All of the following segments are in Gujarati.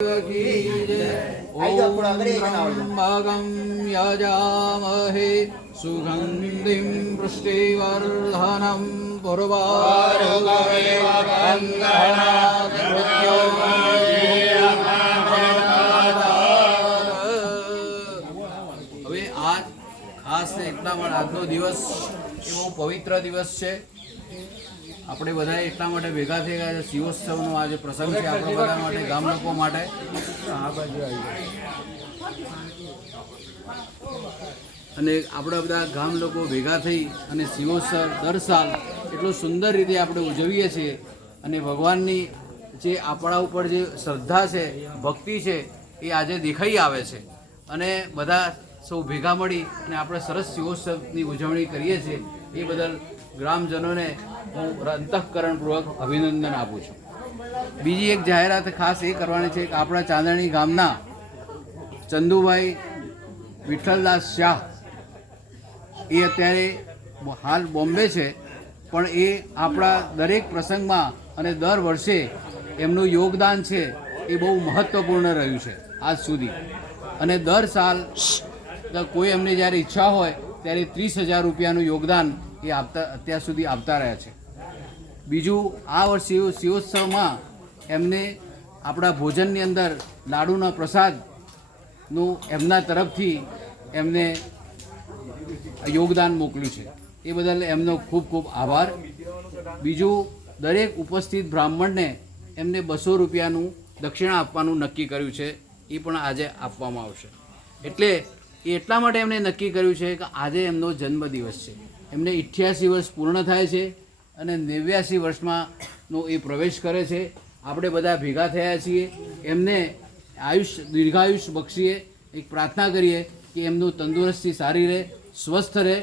त्र्यम्बकं यजामहे सुगन्धिं पुष्टिवर्धनं હવે આ ખાસ એટલા માટે આજનો દિવસ એવો પવિત્ર દિવસ છે. આપણે બધા એટલા માટે ભેગા થઈ ગયા છે. શિવોત્સવનો આજે પ્રસંગ છે આપણા બધા માટે, ગામ લોકો માટે. આ બાજુ અને આપણા બધા ગામ લોકો ભેગા થઈ અને શિવોત્સવ દર સાલ એટલું સુંદર રીતે આપણે ઉજવીએ છીએ. અને ભગવાનની જે આપણા ઉપર જે શ્રદ્ધા છે, ભક્તિ છે, એ આજે દેખાઈ આવે છે. અને બધા સૌ ભેગા મળી અને આપણે સરસ શિવોત્સવની ઉજવણી કરીએ છીએ. એ બદલ ગ્રામજનોને હું અંતઃકરણપૂર્વક અભિનંદન આપું છું. બીજી એક જાહેરાત ખાસ એ કરવાની છે કે આપણા ચાંદણી ગામના ચંદુભાઈ વિઠ્ઠલદાસ શાહ એ અત્યારે હાલ બોમ્બે છે, પણ એ આપણા દરેક પ્રસંગમાં અને દર વર્ષે એમનું યોગદાન છે એ બહુ મહત્ત્વપૂર્ણ રહ્યું છે આજ સુધી. અને દર સાલ કોઈ એમને જ્યારે ઈચ્છા હોય ત્યારે 30,000 રૂપિયાનું યોગદાન એ આપતા અત્યાર સુધી આપતા રહ્યા છે. બીજું, આ વર્ષે શિવોત્સવમાં એમને આપણા ભોજનની અંદર લાડુના પ્રસાદનું એમના તરફથી એમને યોગદાન મોકલ્યું છે. એ બદલ એમનો ખૂબ ખૂબ આભાર. બીજું, દરેક ઉપસ્થિત બ્રાહ્મણને એમને 200 રૂપિયાનું દક્ષિણા આપવાનું નક્કી કર્યું છે. એ પણ આજે આપવામાં આવશે. એટલે એ એટલા માટે એમને નક્કી કર્યું છે કે આજે એમનો જન્મદિવસ છે. એમને 88 વર્ષ પૂર્ણ થાય છે અને 89 વર્ષમાંનો એ પ્રવેશ કરે છે. આપણે બધા ભેગા થયા છીએ. એમને દીર્ઘાયુષ્ય બક્ષીએ. એક પ્રાર્થના કરીએ કે એમનું તંદુરસ્તી સારી રહે, સ્વસ્થ રહે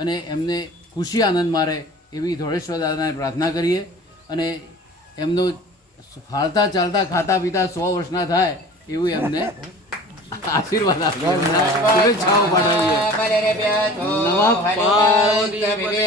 અને એમને ખુશી આનંદમાં રહે એવી ધોળેશ્વર દાદાને પ્રાર્થના કરીએ. અને એમનું હાલતા ચાલતા ખાતા પીતા 100 વર્ષના થાય એવું એમને આશીર્વાદ આપીએ, શુભેચ્છાઓ પાઠવીએ. નમઃ પાર્વતી પતે.